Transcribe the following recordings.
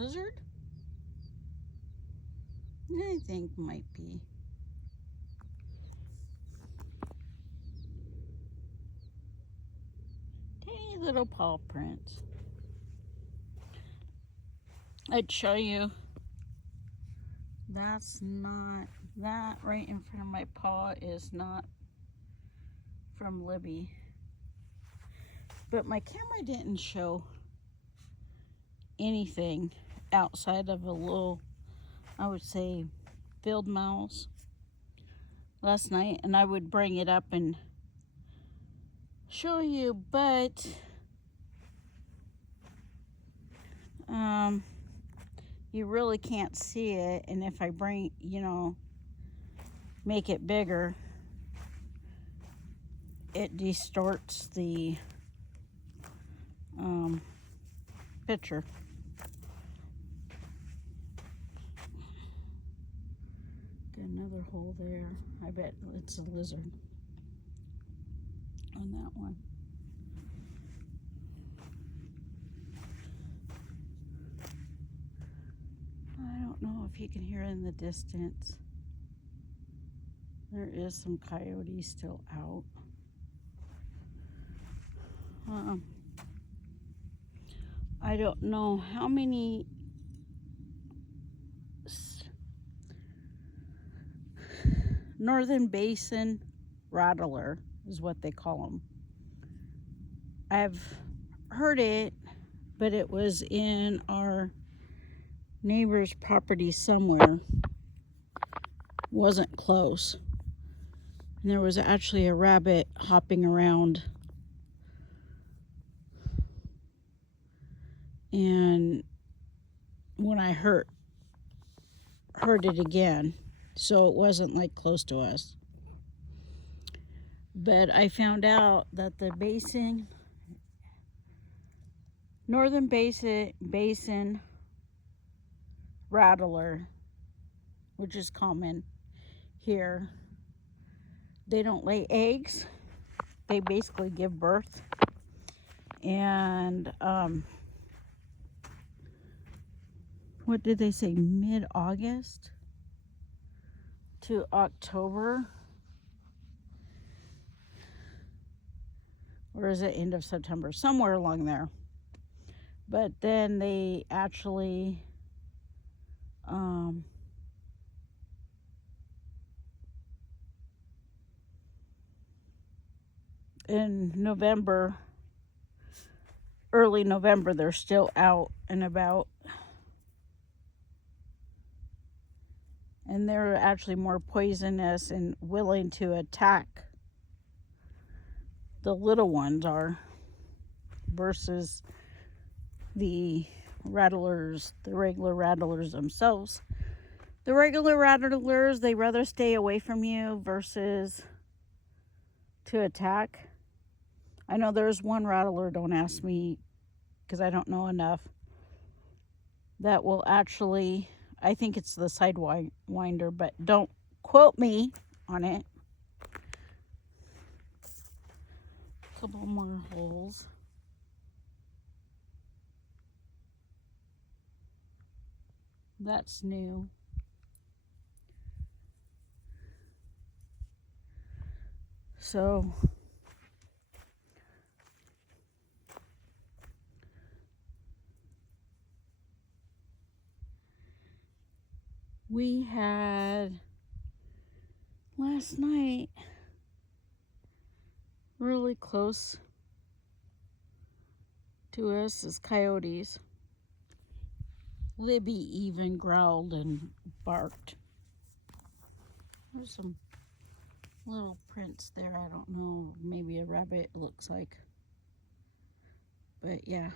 Lizard? I think might be. Tiny little paw prints. I'd show you. That's not, that right in front of my paw is not from Libby. But my camera didn't show anything outside of a little, I would say, field mouse last night, and I would bring it up and show you, but you really can't see it, and if I bring, make it bigger, it distorts the picture. Got another hole there. I bet it's a lizard on that one. I don't know if you can hear in the distance. There is some coyotes still out. I don't know how many Northern Basin rattler is what they call them. I've heard it, but it was in our neighbor's property somewhere. Wasn't close. And there was actually a rabbit hopping around. And when I heard it again, so it wasn't like close to us. But I found out that the Northern Basin rattler, which is common here, they don't lay eggs. They basically give birth. And what did they say? Mid-August to October? Or is it end of September? Somewhere along there. But then they actually in November, early November, they're still out and about. And they're actually more poisonous and willing to attack the little ones are versus the rattlers, the regular rattlers themselves. The regular rattlers, they rather stay away from you versus to attack. I know there's one rattler, don't ask me because I don't know enough, that will actually, I think it's the sidewinder, but don't quote me on it. A couple more holes. That's new. So we had last night really close to us is coyotes. Libby even growled and barked. There's some little prints there. I don't know, maybe a rabbit looks like. But yeah.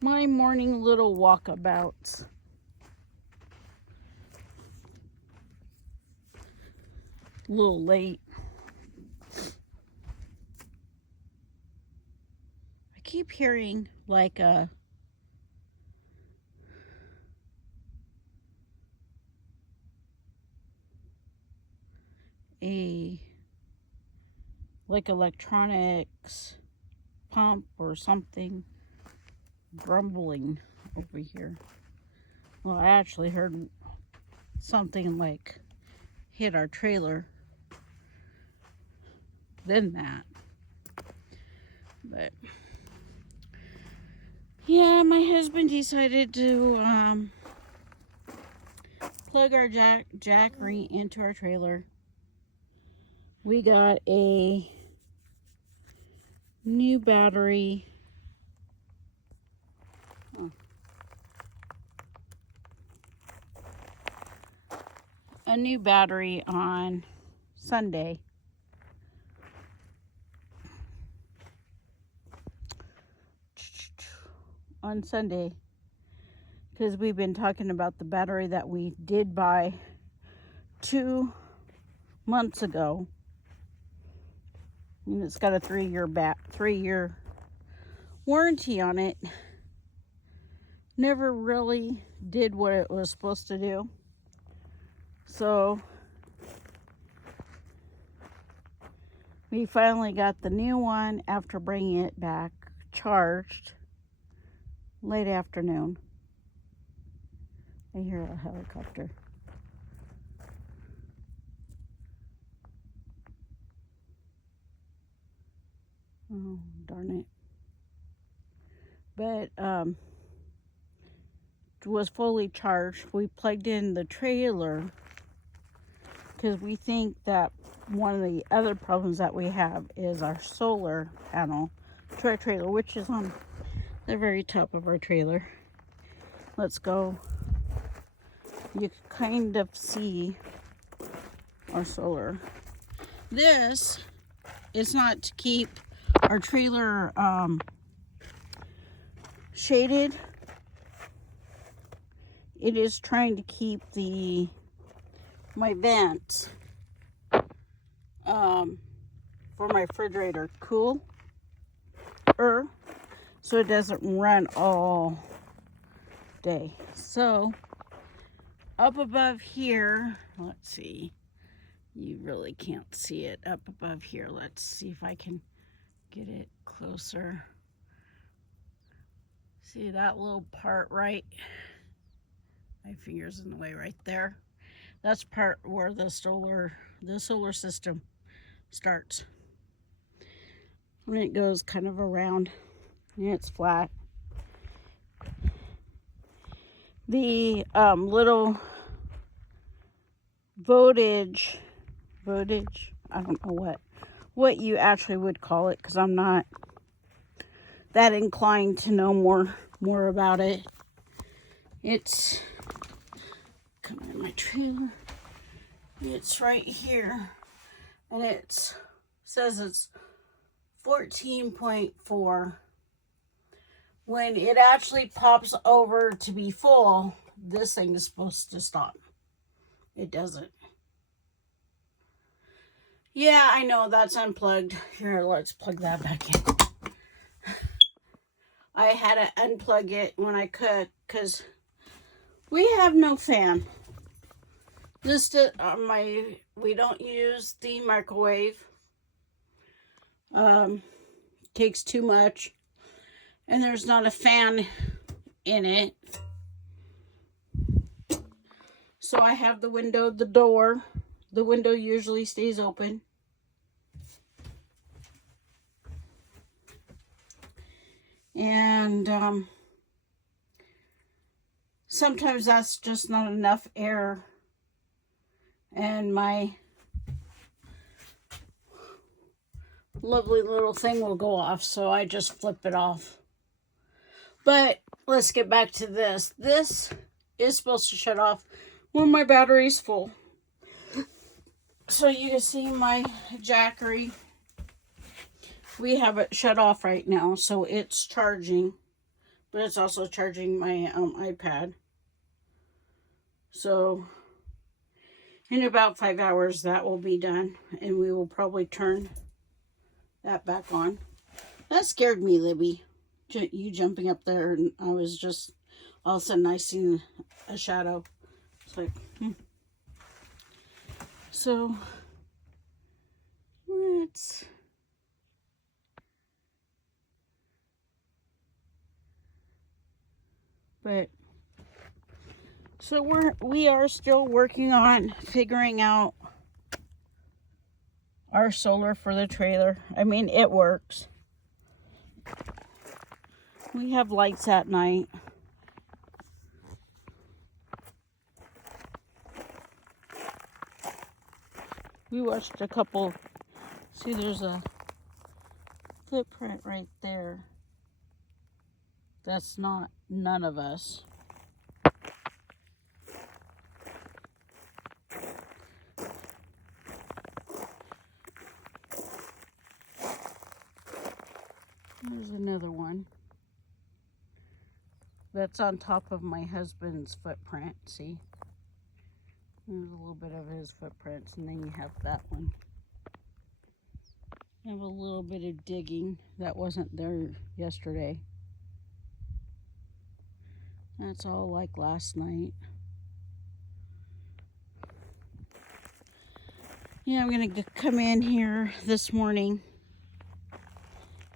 My morning little walkabouts. A little late. I keep hearing like a like electronics pump or something grumbling over here. Well, I actually heard something like hit our trailer than that. But yeah, my husband decided to plug our Jackery into our trailer. We got a new battery. A new battery on Sunday. On Sunday, because we've been talking about the battery that we did buy 2 months ago, and it's got a 3-year warranty on it. Never really did what it was supposed to do, so we finally got the new one after bringing it back charged late afternoon. I hear a helicopter. Oh, darn it. But it was fully charged. We plugged in the trailer because we think that one of the other problems that we have is our solar panel to our trailer, which is on the very top of our trailer. Let's go. You can kind of see our solar. This is not to keep our trailer shaded. It is trying to keep my vents for my refrigerator cool, so it doesn't run all day. So up above here, let's see, you really can't see it up above here. Let's see if I can get it closer. See that little part right? My finger's in the way right there. That's part where the solar system starts. And it goes kind of around, and it's flat. The little voltage, I don't know what you actually would call it, because I'm not that inclined to know more about it. It's coming in my trailer. It's right here, and it says it's 14.4. When it actually pops over to be full, this thing is supposed to stop. It doesn't. Yeah, I know that's unplugged. Here, let's plug that back in. I had to unplug it when I could, because we have no fan. We don't use the microwave. Takes too much, and there's not a fan in it. So I have the door. The window usually stays open. And sometimes that's just not enough air, and my lovely little thing will go off, so I just flip it off. But let's get back to this. This is supposed to shut off when my battery's full. So you can see my Jackery. We have it shut off right now, so it's charging, but it's also charging my iPad. So in about 5 hours that will be done, and we will probably turn that back on. That scared me, Libby. You jumping up there, and I was just, all of a sudden I seen a shadow. It's like, So let's But so we are still working on figuring out our solar for the trailer. I mean, it works. We have lights at night. We watched a couple. See, there's a footprint right there. That's not none of us. There's another one. That's on top of my husband's footprint, see? There's a little bit of his footprints, and then you have that one. I have a little bit of digging that wasn't there yesterday. That's all like last night. Yeah, I'm gonna come in here this morning.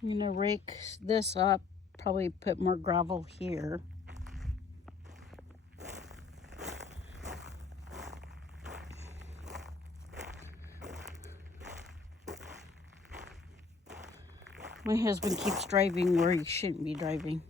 I'm gonna rake this up, probably put more gravel here. My husband keeps driving where he shouldn't be driving.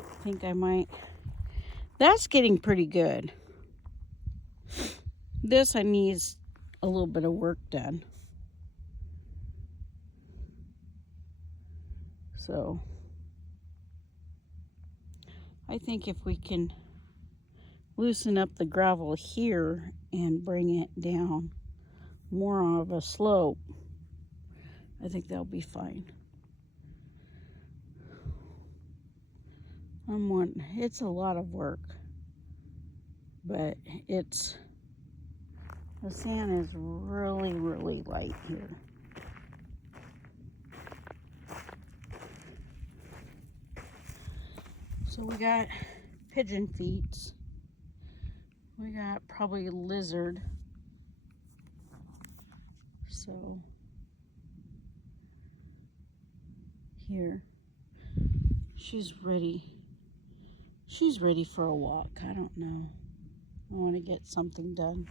I think I might. That's getting pretty good. This I need a little bit of work done. So I think if we can loosen up the gravel here and bring it down more of a slope, I think that'll be fine. It's a lot of work, but the sand is really, really light here. So we got pigeon feet. We got probably a lizard. So here, she's ready. She's ready for a walk. I don't know. I want to get something done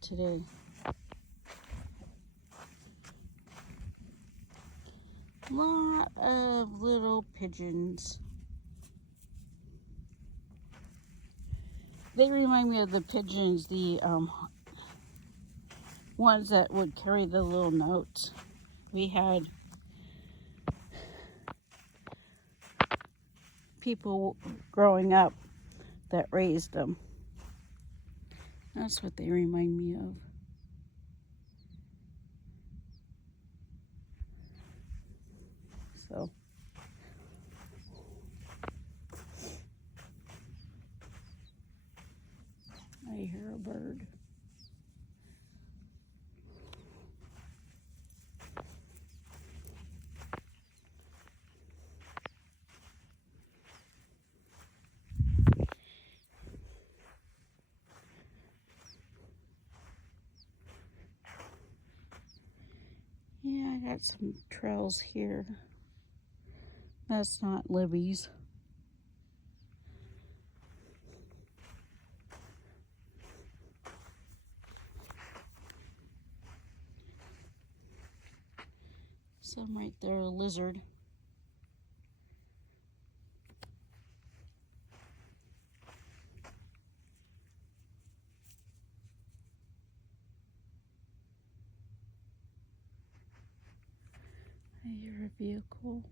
today. Lot of little pigeons. They remind me of the pigeons, the ones that would carry the little notes. We had people growing up that raised them. That's what they remind me of. So I hear a bird. Yeah, I got some trails here. That's not Libby's. Some right there, a lizard. I hear a vehicle.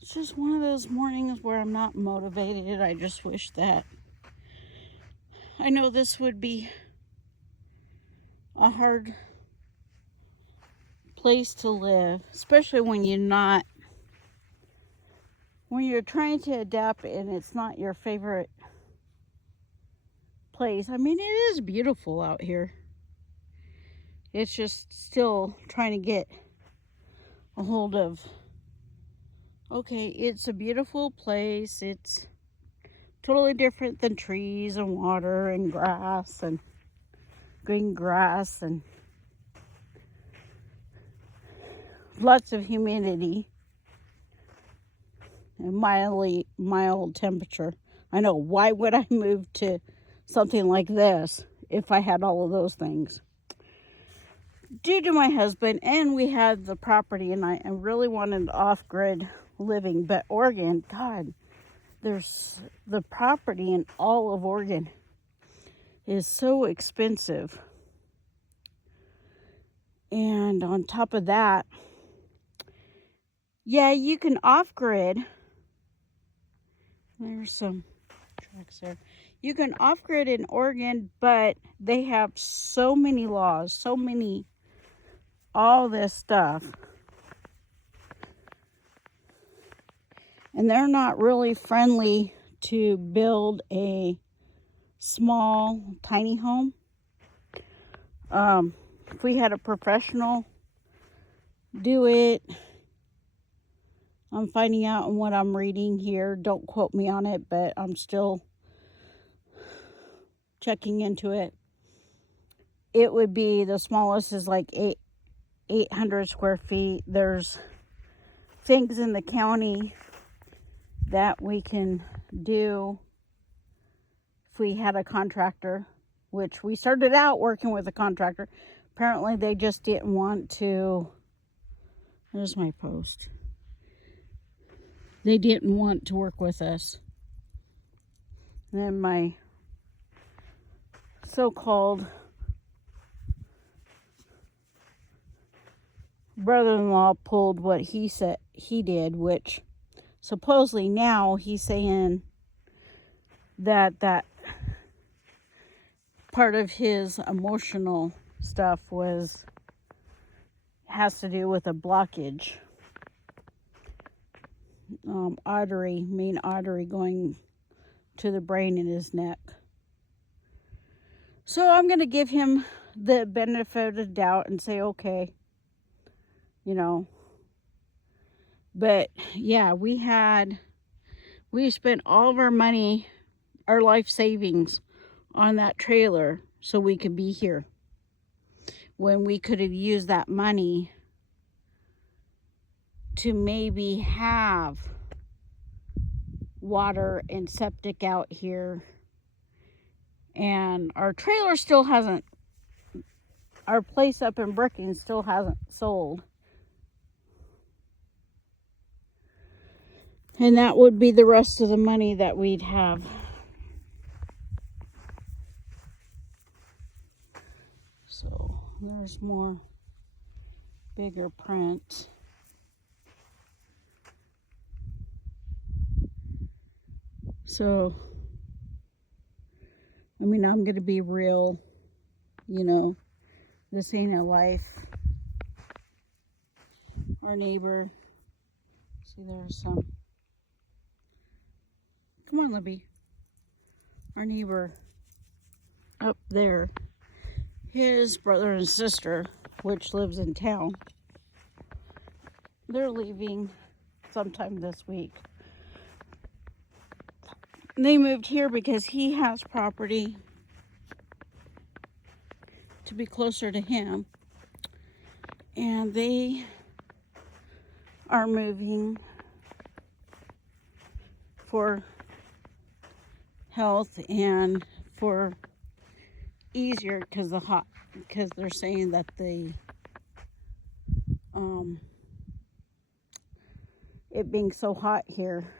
It's just one of those mornings where I'm not motivated. I just wish that. I know this would be a hard place to live, especially when you're trying to adapt and it's not your favorite place. I mean, it is beautiful out here. It's just still trying to get a hold of, okay, it's a beautiful place. It's Totally different than trees and water and grass and green grass and lots of humidity and mild temperature. I know, why would I move to something like this if I had all of those things? Due to my husband, and we had the property, and I really wanted off-grid living, but Oregon, God, there's the property in all of Oregon is so expensive. And on top of that, yeah, you can off-grid. There's some tracks there. You can off-grid in Oregon, but they have so many laws, all this stuff. And they're not really friendly to build a small, tiny home. If we had a professional do it, I'm finding out in what I'm reading here. Don't quote me on it, but I'm still checking into it. It would be, the smallest is like 800 square feet. There's things in the county that we can do if we had a contractor, which we started out working with a contractor. Apparently they just didn't want to, there's my post. They didn't want to work with us. And then my so-called brother-in-law pulled what he said he did, which supposedly now he's saying that part of his emotional stuff has to do with a blockage, main artery going to the brain in his neck. So I'm going to give him the benefit of the doubt and say, okay, but yeah, we spent all of our money, our life savings on that trailer so we could be here, when we could have used that money to maybe have water and septic out here. And our trailer still hasn't, our place up in Brookings still hasn't sold. And that would be the rest of the money that we'd have. So there's more bigger print. So, I mean, I'm going to be real, this ain't a life. Our neighbor, see, there's some. Come on, Libby. Our neighbor up there, his brother and sister, which lives in town, they're leaving sometime this week. They moved here because he has property to be closer to him. And they are moving for health and for easier because they're saying that it being so hot here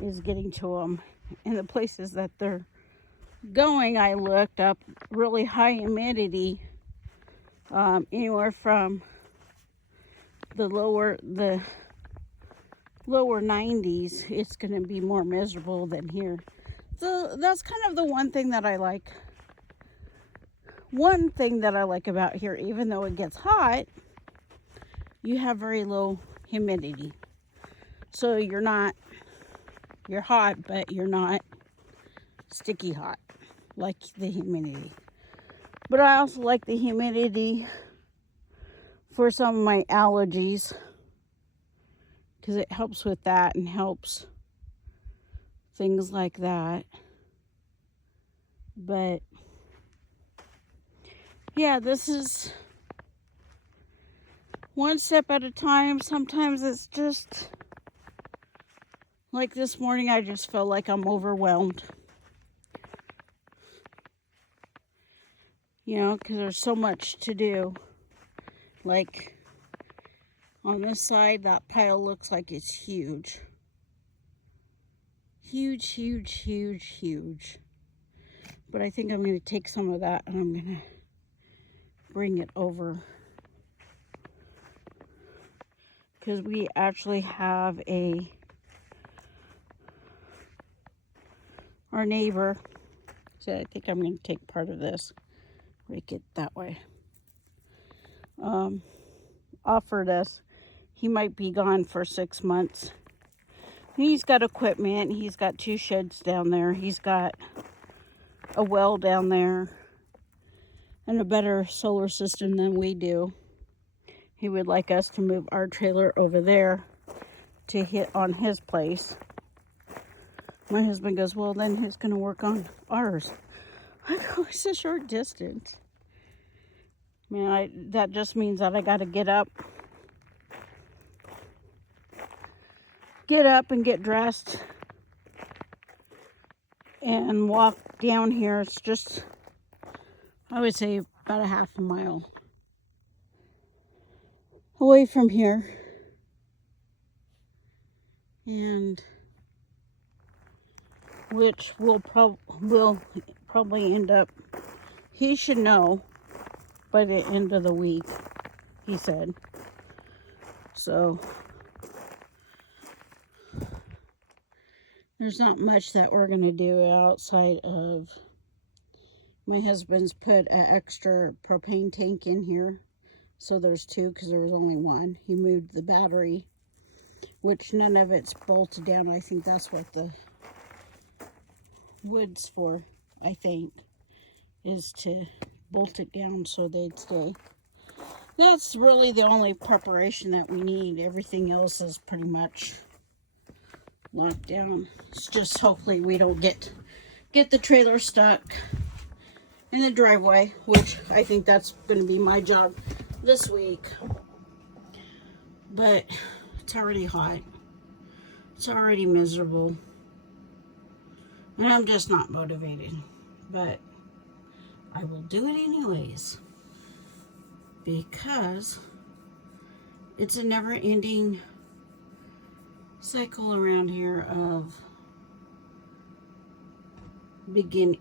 is getting to them. And the places that they're going, I looked up, really high humidity, anywhere from the lower 90s. It's going to be more miserable than here. So that's kind of the one thing that I like. One thing that I like about here, even though it gets hot, you have very low humidity. So you're hot, but you're not sticky hot like the humidity. But I also like the humidity for some of my allergies, because it helps with that and helps things like that. But yeah, this is one step at a time. Sometimes it's just like this morning, I just feel like I'm overwhelmed. You know, because there's so much to do. Like on this side, that pile looks like it's huge. Huge, huge, huge, huge. But I think I'm going to take some of that and I'm going to bring it over. Because we actually have our neighbor, so I think I'm going to take part of this, rake it that way, offered us, he might be gone for 6 months. He's got equipment, he's got 2 sheds down there, he's got a well down there, and a better solar system than we do. He would like us to move our trailer over there to hit on his place. My husband goes, well, then who's going to work on ours? I go, it's a short distance. Man, that just means that I got to get up and get dressed and walk down here. It's just, I would say, about a half a mile away from here. And which will probably end up, he should know by the end of the week, he said. So there's not much that we're going to do outside of, my husband's put an extra propane tank in here. So there's 2 because there was only 1. He moved the battery, which none of it's bolted down. I think that's what the wood's for, I think, is to bolt it down so they'd stay. That's really the only preparation that we need. Everything else is pretty much locked down. It's just hopefully we don't get the trailer stuck in the driveway, which I think that's going to be my job this week. But it's already hot. It's already miserable. And I'm just not motivated. But I will do it anyways. Because it's a never-ending cycle around here of the beginning.